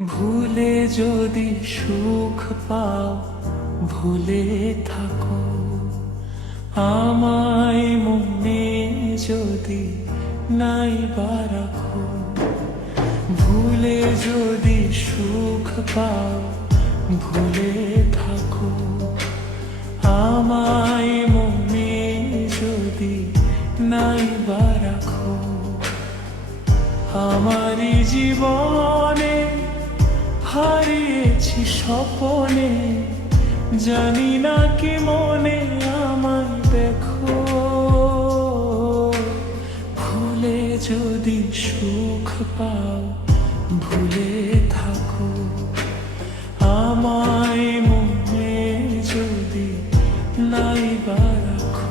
ভুলে যদি সুখ পাও, ভুলে থাকো আমায় মনে যদি নাই বা রাখো। ভুলে যদি সুখ পাও, ভুলে থাকো আমায় মনে যদি নাই বা রাখো। আমারই জীবনে হারিয়েছি স্বপনে, জানি না কি মনে আমায় দেখো। ভুলে যদি সুখ পাও, ভুলে থাকো আমায় মনে যদি নাই বা রাখো।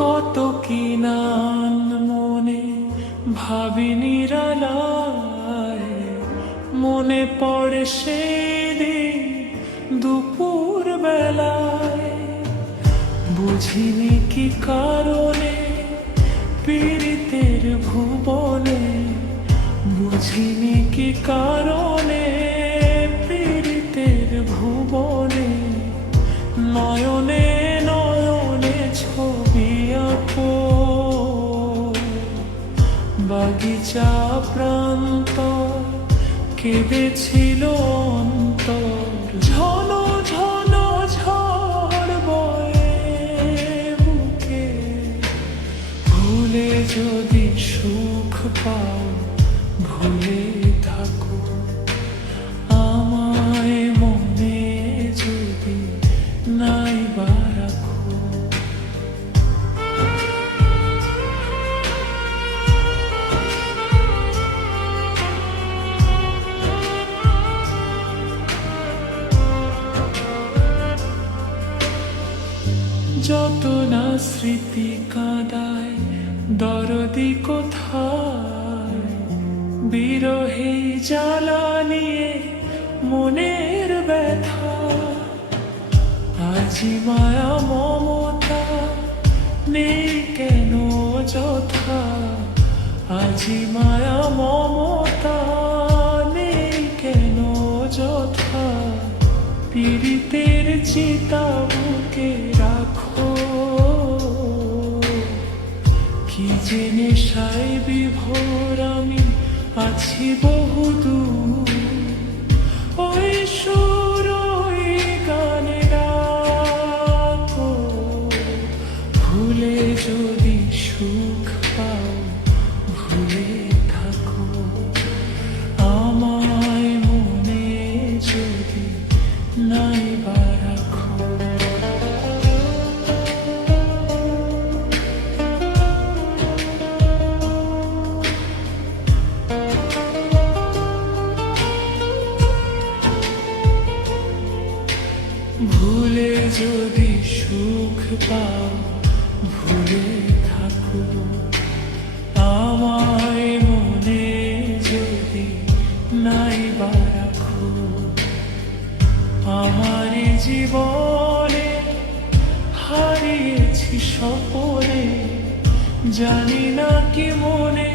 কত কি নান মনে ভাবি নিরালায়, মনে পড়ে সেদিন দুপুর বেলায়। বুঝিনি কি কারণে পীড়িতের ভুবনে, বুঝিনি কি কারণে পীড়িতের ভুবনে। নয়নে নয়নে ছবি আঁকো, বাগিচা প্রান্তর কেঁদেছিল অন্তর। ঝন ঝন ঝড় বয়ে বুকে, ভুলে যদি সুখ পাও, ভুলে থাকো আমায় মনে যদি নাই বা রাখো। যত না স্মৃতি কাঁদায় দরদি কোথায়, বিরহে জ্বালা নিয়ে মনের ব্যথা। আজি মায়া মমতা নেই কেন যথা, আজি মায়া মমতা নেই কেন যথা। পীড়িতের চিতা বুকে রাখো, কি যে নেশায় বিভোর আমি আছি বহুদূর। ওই সুর ওই গানে ডাকো, ভুলে যদি সুখ পাও, ভুলে থাকো আমায় মনে যদি নাই বা রাখো। ভুলে যদি সুখ পাও, ভুলে থাকো আমায় মনে যদি নাই বা রাখো। আমার জীবনে হারিয়েছি স্বপনে, জানি না কি মনে